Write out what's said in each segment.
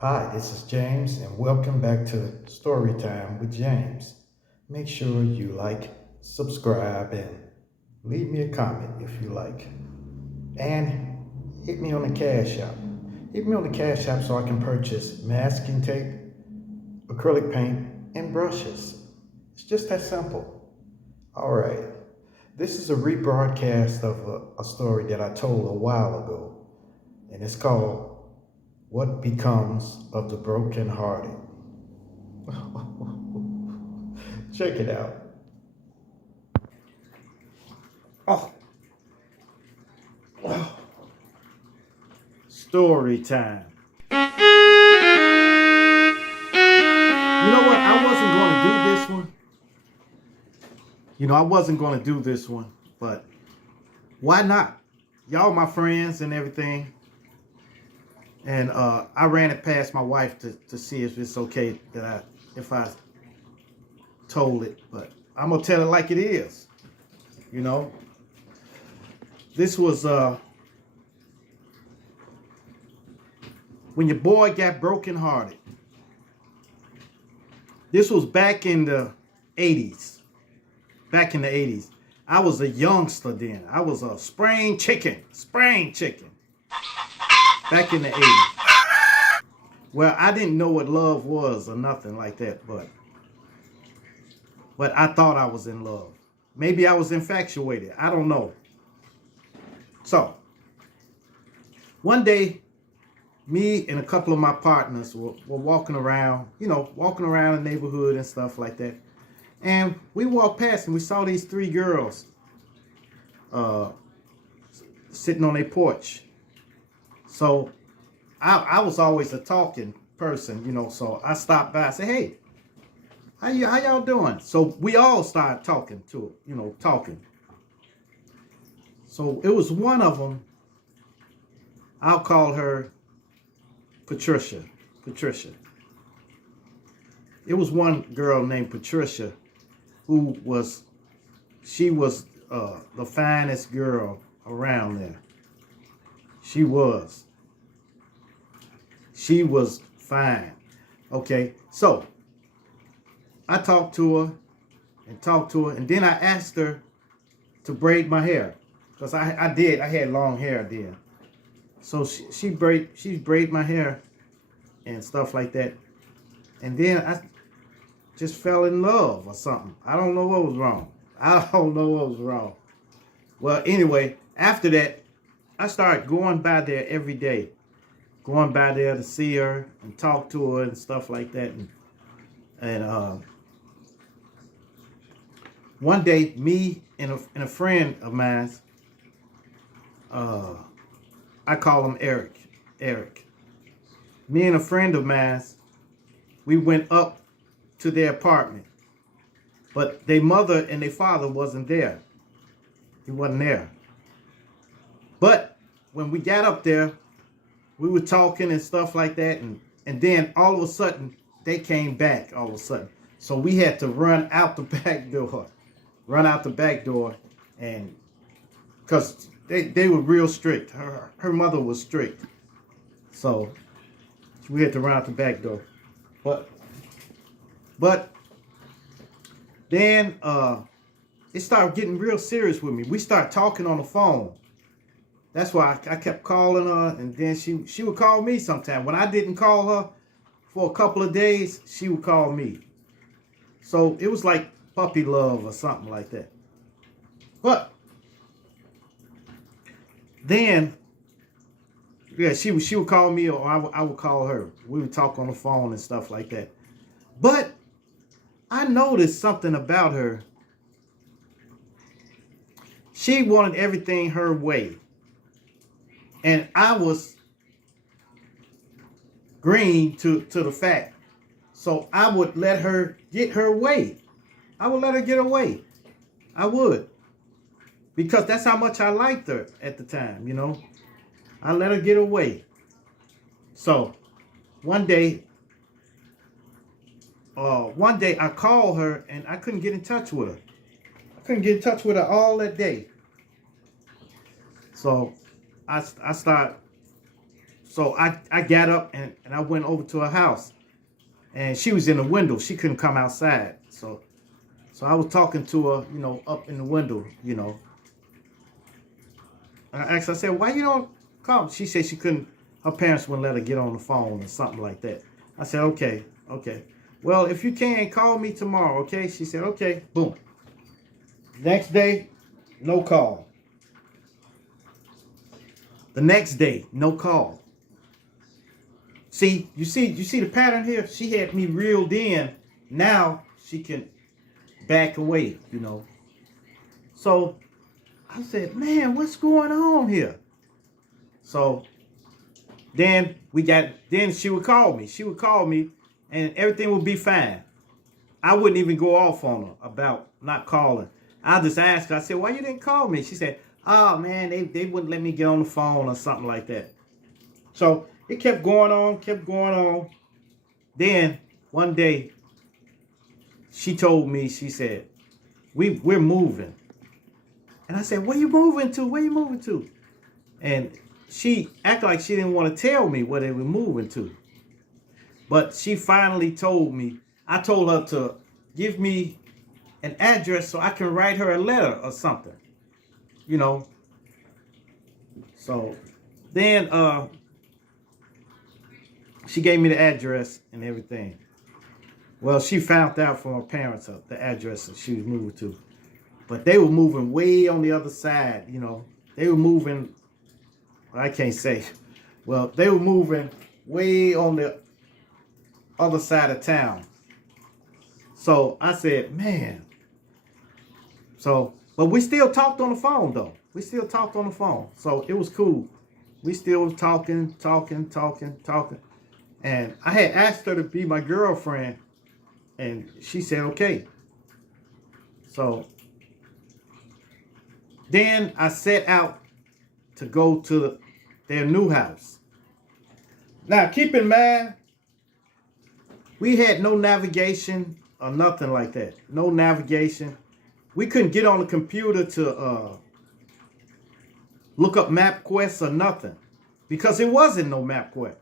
Hi, this is James, and welcome back to Storytime with James. Make sure you like, subscribe, and leave me a comment if you like. And hit me on the Cash App. Hit me on the Cash App so I can purchase masking tape, acrylic paint, and brushes. It's just that simple. All right. This is a rebroadcast of a story that I told a while ago, and it's called What Becomes of the Brokenhearted. Check it out. Oh, story time. You know what? I wasn't going to do this one. I wasn't going to do this one, but why not? Y'all my friends and everything. And I ran it past my wife to see if it's okay that if I told it, but I'm gonna tell it like it is. You know, this was when your boy got brokenhearted. This was back in the 80s. Back in the 80s. I was a youngster then. I was a spring chicken. Back in the 80s. Well, I didn't know what love was or nothing like that, but I thought I was in love. Maybe I was infatuated. I don't know. So, one day, me and a couple of my partners were walking around, walking around the neighborhood and stuff like that. And we walked past and we saw these three girls sitting on their porch. So I was always a talking person, so I stopped by and said, hey, how y'all doing? So we all started talking talking. So it was one of them, I'll call her Patricia. It was one girl named Patricia she was the finest girl around there. She was fine. Okay, so I talked to her, and then I asked her to braid my hair, because I had long hair then. So she braid my hair and stuff like that. And then I just fell in love or something. I don't know what was wrong. Well, anyway, after that, I started going by there every day. Going by there to see her and talk to her and stuff like that. And one day, me and a friend of mine, I call him Eric. Me and a friend of mine, we went up to their apartment. But their mother and their father wasn't there. He wasn't there. But when we got up there, we were talking and stuff like that. And then all of a sudden, they came back all of a sudden. So we had to run out the back door. And because they were real strict. Her mother was strict. So we had to run out the back door. But then it started getting real serious with me. We started talking on the phone. That's why I kept calling her, and then she would call me sometime. When I didn't call her for a couple of days, she would call me. So it was like puppy love or something like that. But then, yeah, she would call me, or I would call her. We would talk on the phone and stuff like that. But I noticed something about her. She wanted everything her way. And I was green to the fact. So I would let her get her way. I would let her get away. I would. Because that's how much I liked her at the time, I let her get away. So one day I called her and I couldn't get in touch with her. I couldn't get in touch with her all that day. So So I got up and I went over to her house. And she was in the window. She couldn't come outside. So I was talking to her, up in the window, And I asked her, I said, why you don't come? She said she couldn't, her parents wouldn't let her get on the phone or something like that. I said, okay. Well, if you can, call me tomorrow, okay? She said, okay. Boom. Next day, no call. The next day, no call. See, you see the pattern here? She had me reeled in. Now she can back away, So I said, man, what's going on here? So then she would call me. She would call me and everything would be fine. I wouldn't even go off on her about not calling. I just asked her, I said, why you didn't call me? She said, oh man, they wouldn't let me get on the phone or something like that. So it kept going on. Then one day she told me, she said, we're moving. And I said, where you moving to? And she acted like she didn't want to tell me where they were moving to. But she finally told me. I told her to give me an address so I can write her a letter or something. So then she gave me the address and everything. Well, she found out from her parents the address that she was moving to. But they were moving way on the other side, They were moving, I can't say. Well, they were moving way on the other side of town. So I said, man. But we still talked on the phone, though. So it was cool. We still was talking. And I had asked her to be my girlfriend. And she said, okay. So then I set out to go to their new house. Now, keep in mind, we had no navigation or nothing like that. No navigation. We couldn't get on the computer to look up MapQuest or nothing. Because it wasn't no MapQuest.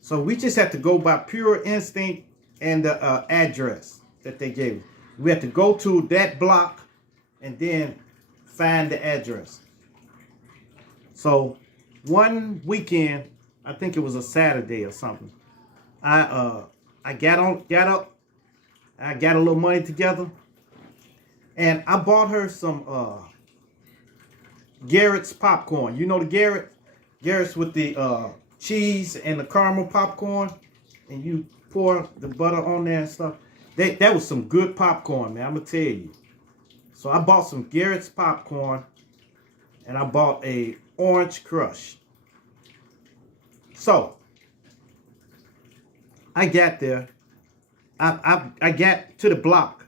So we just had to go by pure instinct and the address that they gave. We had to go to that block and then find the address. So one weekend, I think it was a Saturday or something, I got up, I got a little money together, and I bought her some Garrett's popcorn. You know the Garrett's with the cheese and the caramel popcorn, and you pour the butter on there and stuff. That was some good popcorn, man, I'm gonna tell you. So I bought some Garrett's popcorn, and I bought a orange crush. So I got there. I got to the block,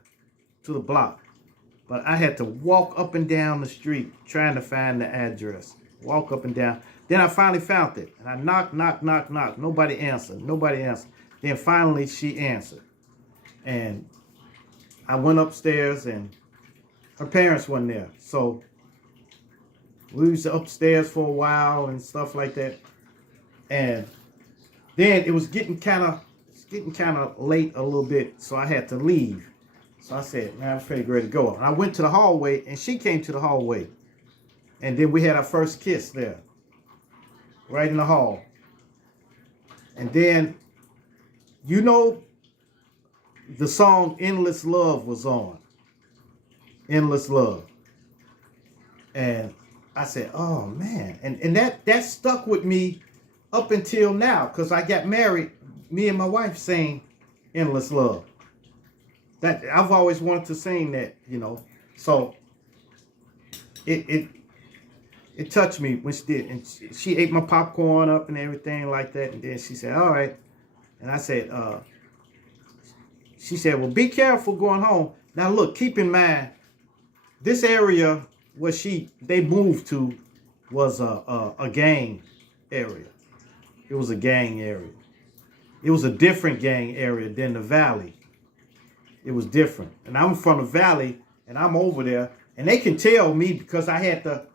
but I had to walk up and down the street trying to find the address. Walk up and down. Then I finally found it, and I knocked. Nobody answered. Then finally she answered, and I went upstairs, and her parents weren't there. So we was upstairs for a while and stuff like that, and then it was getting kind of late a little bit, so I had to leave. So I said, man, I'm pretty ready to go. And I went to the hallway, and she came to the hallway. And then we had our first kiss there, right in the hall. And then, the song Endless Love was on. Endless Love. And I said, oh, man. And that stuck with me up until now, because I got married, me and my wife sang Endless Love. That I've always wanted to sing that, So it touched me when she did. And she ate my popcorn up and everything like that. And then she said, all right. And I said, she said, well, be careful going home. Now, look, keep in mind, this area where they moved to was a gang area. It was a gang area. It was a different gang area than the valley. It was different. And I'm from the valley, and I'm over there. And they can tell me because I had the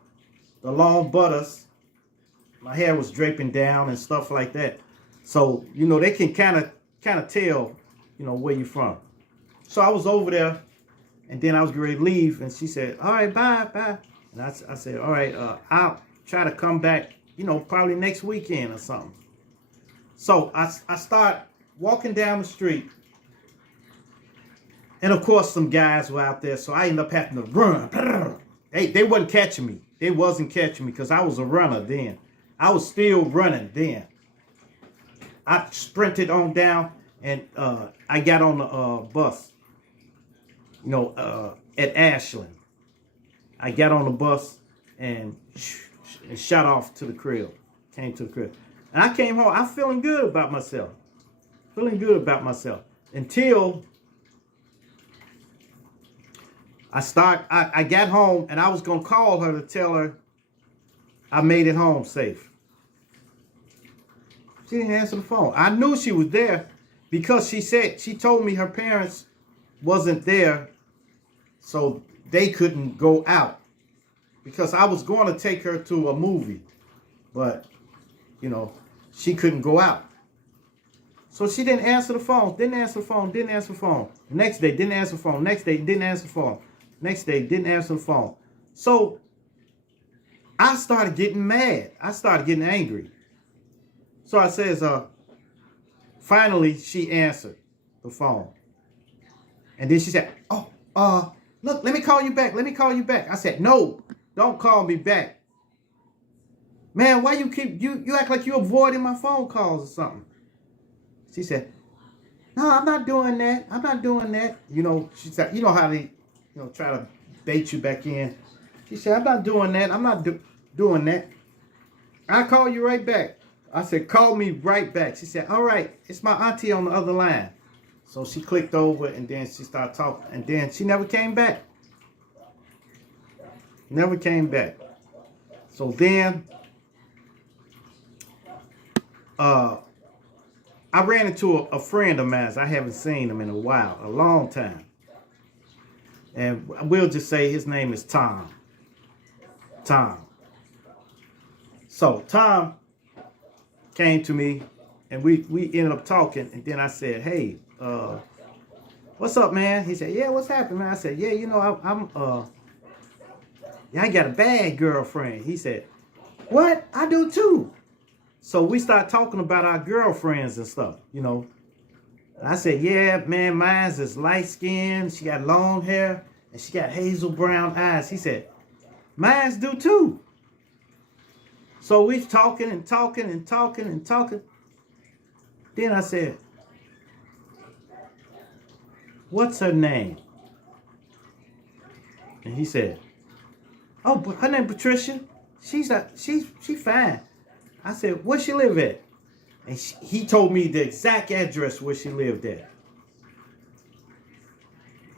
long butters, my hair was draping down and stuff like that. So, you know, they can kind of tell, you know, where you're from. So I was over there, and then I was ready to leave, and she said, all right, bye, bye. And I said, all right, I'll try to come back, you know, probably next weekend or something. So I start walking down the street, and of course some guys were out there, so I ended up having to run. They wasn't catching me. They wasn't catching me because I was a runner then. I was still running then. I sprinted on down, and I got on the bus, you know, at Ashland. I got on the bus and shot off to the crib. Came to the crib. And I came home. I'm feeling good about myself. Feeling good about myself. Until I got home, and I was going to call her to tell her I made it home safe. She didn't answer the phone. I knew she was there because she told me her parents wasn't there, so they couldn't go out. Because I was going to take her to a movie, but, you know, she couldn't go out. So she didn't answer the phone, didn't answer the phone, didn't answer the phone. The next day, didn't answer the phone. Next day, didn't answer the phone. Next day, didn't answer the phone. So I started getting mad. I started getting angry. So I says, finally, she answered the phone. And then she said, oh, look, let me call you back. Let me call you back. I said, no, don't call me back. Man, why you act like you avoiding my phone calls or something? She said, no, I'm not doing that. I'm not doing that. You know, she said, you know how they, you know, try to bait you back in. She said, I'm not doing that. I'm not doing that. I'll call you right back. I said, call me right back. She said, all right, it's my auntie on the other line. So she clicked over, and then she started talking, and then she never came back. Never came back. So then I ran into a friend of mine. I haven't seen him in a while, a long time. And we'll just say his name is Tom. Tom. So Tom came to me, and we ended up talking, and then I said, hey, what's up, man? He said, yeah, what's happening, man? I said, yeah, you know, I got a bad girlfriend. He said, what? I do too. So we started talking about our girlfriends and stuff, you know. And I said, yeah, man, mine's is light skinned. She got long hair, and she got hazel brown eyes. He said, mine's do too. So we talking and talking and talking and talking. Then I said, what's her name? And he said, oh, her name Patricia. She's fine. I said, where she live at? And he told me the exact address where she lived at.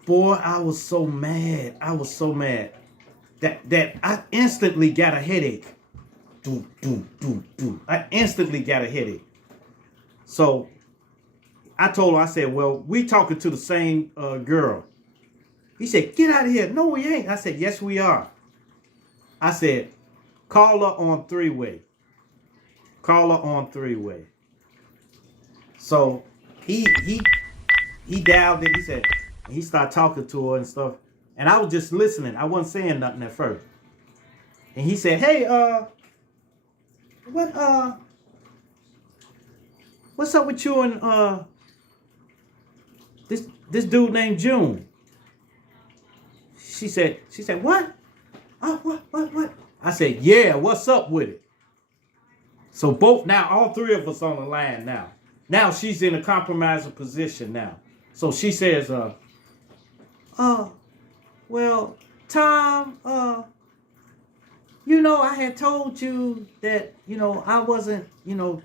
Boy, I was so mad. I was so mad that I instantly got a headache. I instantly got a headache. So I told her, I said, well, we talking to the same girl. He said, get out of here. No, we ain't. I said, yes, we are. I said, call her on three-way. Call her on three-way. So he dialed it. He said, he started talking to her and stuff. And I was just listening. I wasn't saying nothing at first. And he said, hey, what's up with you and this dude named June? She said, what? What? I said, yeah, what's up with it? So all three of us on the line now. Now she's in a compromising position now. So she says, well, Tom, you know, I had told you that, you know, I wasn't, you know,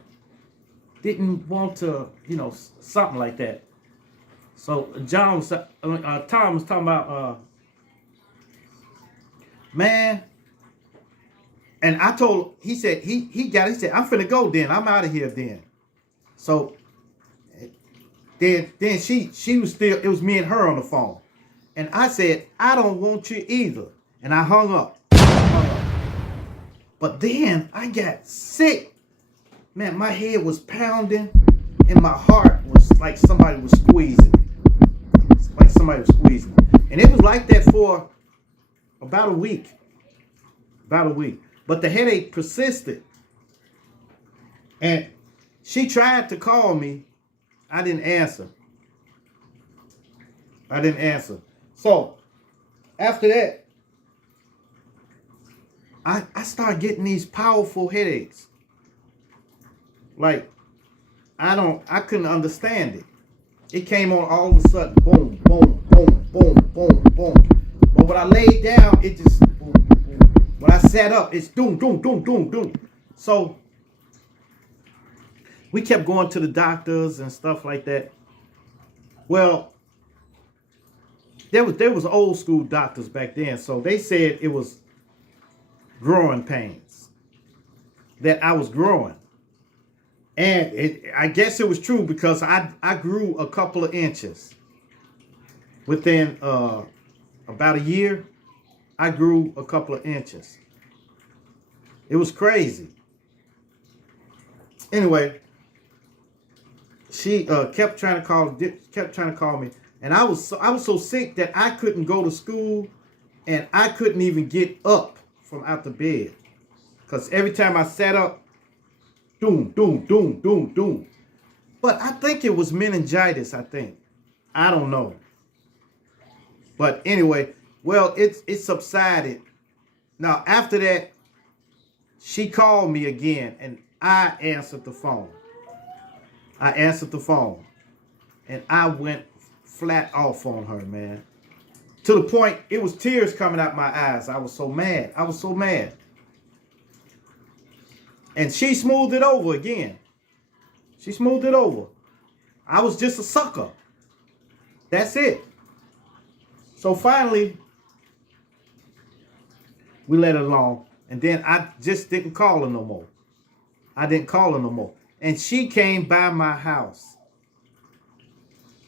didn't want to, you know, something like that. So Tom was talking about, man. And I told, he said, he said, I'm finna go then. I'm out of here then. So then she was still, it was me and her on the phone. And I said, I don't want you either. And I hung up. But then I got sick. Man, my head was pounding and my heart was like somebody was squeezing. It's like somebody was squeezing. And it was like that for about a week. About a week. But the headache persisted. And she tried to call me. I didn't answer. So after that, I started getting these powerful headaches. Like, I couldn't understand it. It came on all of a sudden, boom, boom, boom, boom, boom, boom. But when I laid down, it just boom, boom. When I sat up, it's doom, doom, doom, doom, doom. So we kept going to the doctors and stuff like that. Well, there was old school doctors back then, so they said it was growing pains, that I was growing. And I guess it was true because I grew a couple of inches. Within about a year, I grew a couple of inches. It was crazy. Anyway, she kept trying to call me, and I was so sick that I couldn't go to school, and I couldn't even get up from out the bed, because every time I sat up, doom, doom, doom, doom, doom. But I think it was meningitis, I think. I don't know. But anyway, well, it subsided. Now, after that, she called me again, and I answered the phone. And I went flat off on her, man. To the point, it was tears coming out my eyes. I was so mad. And she smoothed it over again. I was just a sucker. That's it. So finally, we let it alone. And then I just didn't call her no more. And she came by my house.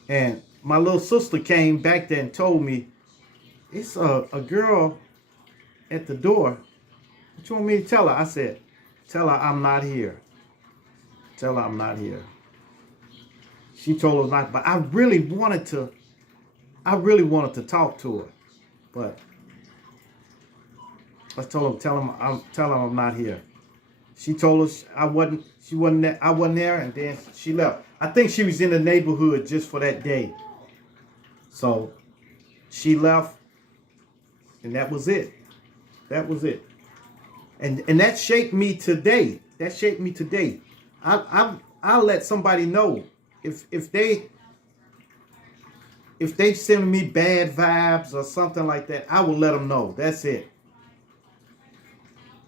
And my little sister came back there and told me, it's a girl at the door. What you want me to tell her? I said, tell her I'm not here. She told her not, but I really wanted to talk to her. But I told her, tell her I'm not here. She told us I wasn't there, and then she left. I think she was in the neighborhood just for that day. So she left, and that was it. And that shaped me today. I'll let somebody know if they send me bad vibes or something like that. I will let them know. That's it.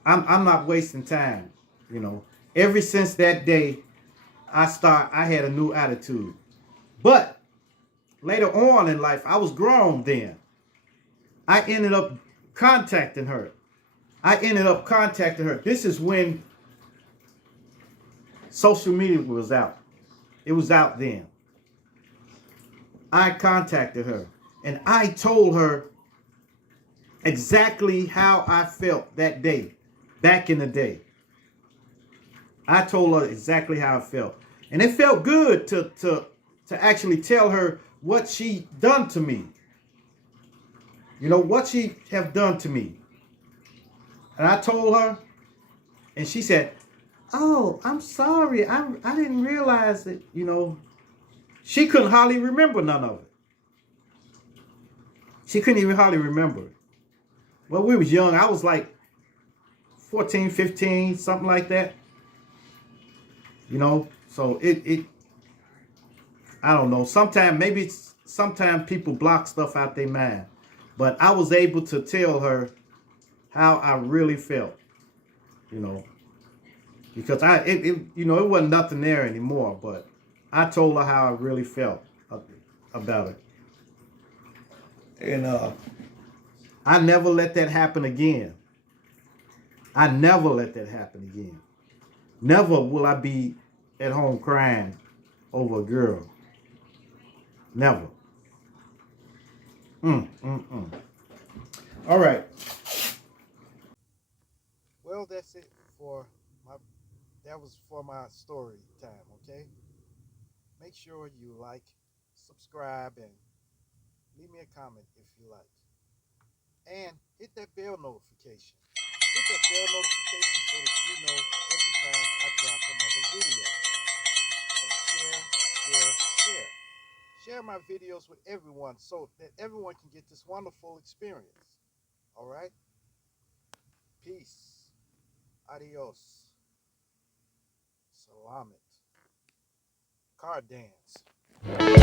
I'm not wasting time. You know, ever since that day, I had a new attitude. But later on in life, I was grown then. I ended up contacting her. This is when social media was out. It was out then. I contacted her and I told her exactly how I felt that day, back in the day. I told her exactly how I felt. And it felt good to actually tell her what she done to me. You know, what she have done to me. And I told her, and she said, oh, I'm sorry. I didn't realize that, you know. She couldn't hardly remember none of it. She couldn't even hardly remember it. Well, we was young. I was like 14, 15, something like that. You know, so I don't know. Sometimes people block stuff out their mind. But I was able to tell her how I really felt, you know, because it wasn't nothing there anymore, but I told her how I really felt about it. And I never let that happen again. Never will I be at home crying over a girl. Never. All right. Well, So that's it for my that was for my story time, okay? Make sure you like, subscribe, and leave me a comment if you like. And hit that bell notification. Hit that bell notification so that you know every time I drop another video. And share. Share my videos with everyone so that everyone can get this wonderful experience. All right? Peace. Adios. Salamat. Card dance.